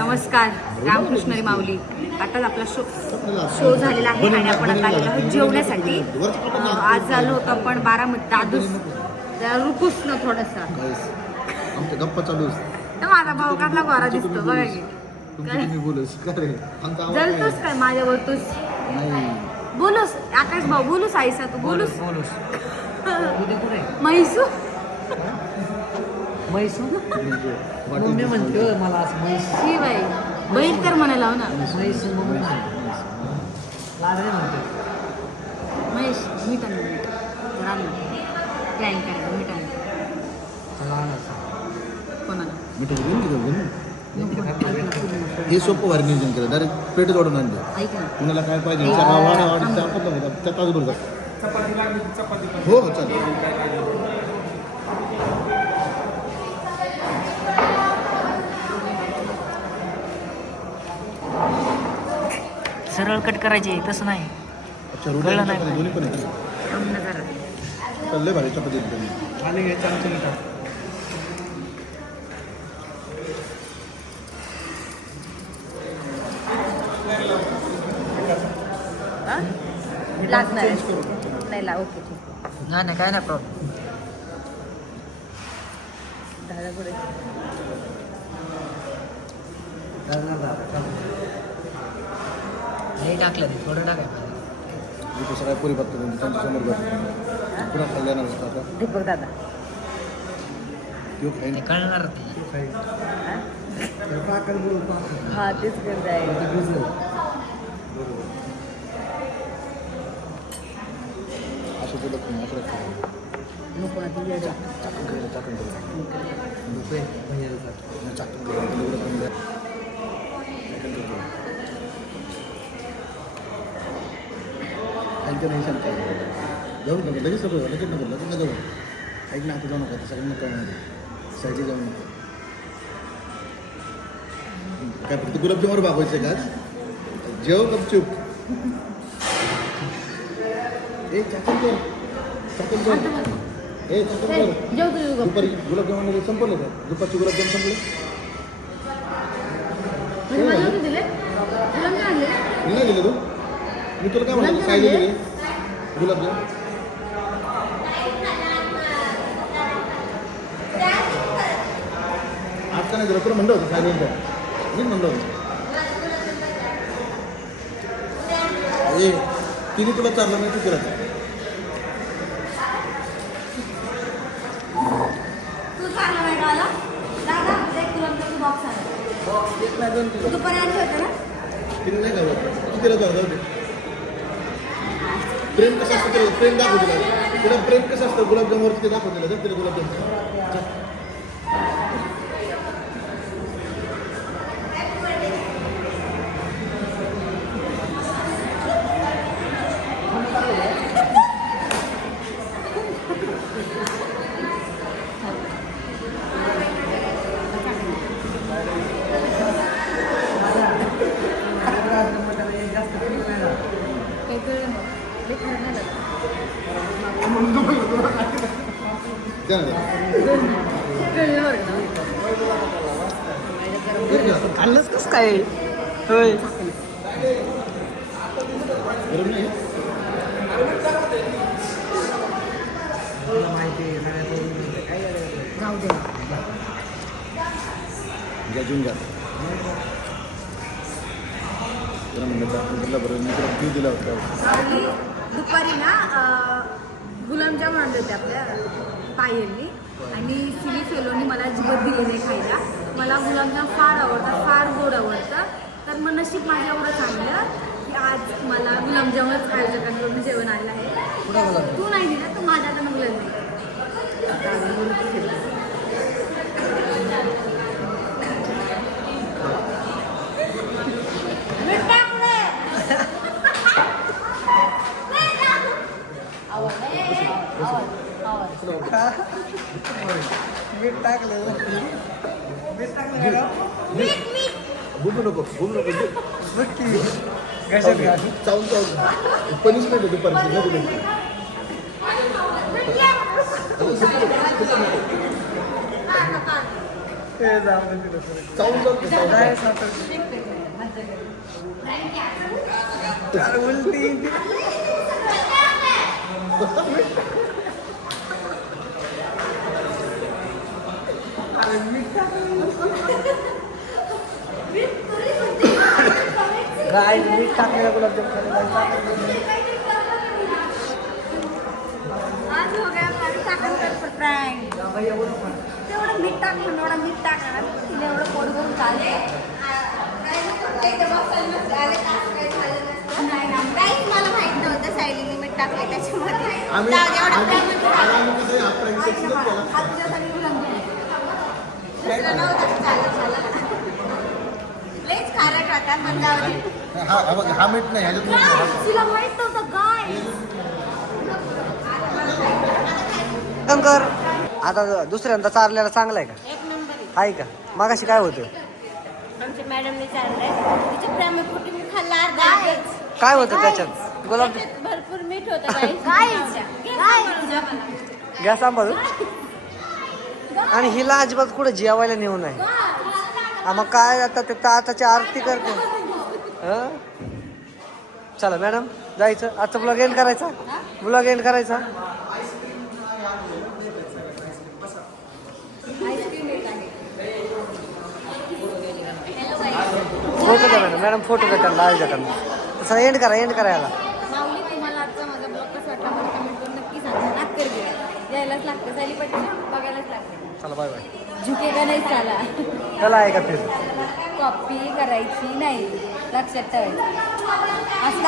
नमस्कार रामकृष्णरी माऊली. आताच आपला शो शो झालेला आहे आणि आपण आता आलेलो आहोत जेवण्यासाठी. आज आलो होतो आपण बारामती दादूस. जरा रुकूस ना थोडासा. आमच्या गप्पा चालू तर माझा भाऊ काढला गोरा दिसतो बघा की. जलतोस काय? माझ्यावर तूच बोलूस. आकाश भाऊ बोलूस आईसा तू बोलूस. म्हैसू म्हैसू म्हणजे वाटेल मम्मी दिसतं. म्हणते मला असं म्हैस शी बाई बहीण तर म्हणायला हो ना. म्हैस मम्मी म्हणते लाडणे म्हणते. महेश मीठ आणलं मीठ जरा आणलं प्लॅन करायचं मीठ आणलं लहान असं कोणाला? मिठाई घेऊन नको, नको. हे सोपं भारी नियोजन केलं. डायरेक्ट पेट जोडून आणलं. ऐक ना. कुणाला काय पाहिजे? विचारा वाडा वाडा चार पडलं होतं त्या तास बरोबर हो हो चालेल. सरळ कट करायचे तसं नाही. अच्छा रोटी कळलं आणि नाही. चपाती दोन्ही पण आहे. थांब ना जरा. चाललंय भारी चपाती एकदम. आले चमचे हा? लागणार आहे. नाही ला ओके ठीक आहे. नाही नाही काय नाही प्रॉब्लेम दादा पुढे. नाही टाकलं ते थोडं टाकाय मी तसं काय पुरी बघतो त्यांच्यासमोर बघतो पुन्हा ना आता? दीपक दादा. तो खाईन. ते कळणार ते. हा? हा तेच करत आहे असं बोलत नाही असं. नको. चाकून चाकून खायला. नाही, चाकून नाही सांगता जाऊ नका लगेच नको लगेच नको लगेच जाऊ ऐक ना आता जाऊ नका सगळ्यांना कळणार साईडला जाऊ नका. काय फक्त गुलाबजामवर भागवायचं का? जेव गपचूप. ए चाकून कर ए चल, कर. दुपारी गुलाबजामुन संपले का? दुपारचे गुलाबजाम संपले? नाही दिलं तू? मी तुला काय म्हणाल काय दिले? गुलाबजाम? आज का नाही तुला म्हणलं होतं काय दिलं मी म्हणलं होतं. ए तिने तुला चाललं नाही तू तुला तिला जाऊ दे. प्रेम कसं असतं त्याला प्रेम दाखवलेलं त्याला तिला प्रेम कसं असतं? गुलाबजामवरती ते दाखव तिला जा तिला गुलाबजाम काही कळलं नाही लई खरं नाही लागलं. द्या ना द्या. कळलं बरं का? एक घ्या. खाल्लंच कस काय? होय. गरम दे घ्या जेवून म्हणलं बरं मी तुला दिला होता दुपारी ना अं, गुलाबजाम आणले होते आपल्या. पायलनी आणि सिली फेलोनी मला अजिबात दिले नाही खायला. मला गुलाबजाम फार आवडतात फार गोड आवडतं. तर मग नशीब माझ्या एवढं चांगलं की आज मला गुलाबजामच आयोजकांकडून जेवण आलं आहे. तू नाही दिलं तर माझ्या आता टाकलं मीठ टाकलं नको नको नक्की घाल चावून चावून पनिशमेंट होती दुपारची नको चावून चावून उलटी. काय मीठ टाकलेलं गुलाबजाम हो. तेवढं मीठ टाकलं एवढं मीठ टाकलं तिला एवढं पोट भरून चालते नाही ना काहीच मला माहीत नव्हतं सायलीने मीठ टाकले त्याच्यामध्ये आम्ही जाऊ दे, एवढं आम्ही- आहे, हा बघ, हा मीठ नाही ह्याच्यात मीठ नाही. Guys, तिला माहीत नव्हतं गाय आता दुसऱ्यांदा चारलेला चांगला आहे का? एक नंबर. आहे. आहे का? मागाशी काय होतं? आमच्या मॅडमने चाललंय तिच्या प्रेमापोटी मी खाल्ला अर्धा अर्धच. काय होतं त्याच्यात? गुलाब त्याच्यात भरपूर मीठ होतं घे guys. सांभाळून जा मला. घ्या सांभाळून. आणि हिला अजिबात कुठं जेवायला नेऊ नाही मग काय आता ते ताटाची आरती करते. हं? चला मॅडम जायचं. आजचा ब्लॉग एंड करायचा? ब्लॉग एंड करायचा? फोटो द्या मॅडम. मॅडम फोटो द्या त्यांना लावायचा त्यांना. तसं एंड करा एंड करायला माऊली तुम्हाला आजचा माझा ब्लॉग कसा वाटला मला कमेंट करून नक्की सांगा. नाक कर घ्या यायलाच लागतं. झाली पटकन बघायलाच लागतं. चला बाय बाय झुकेगा नाही चाला. चला आहे का फिर कॉपी करायची नाही. लक्षात ठेवायचं. असं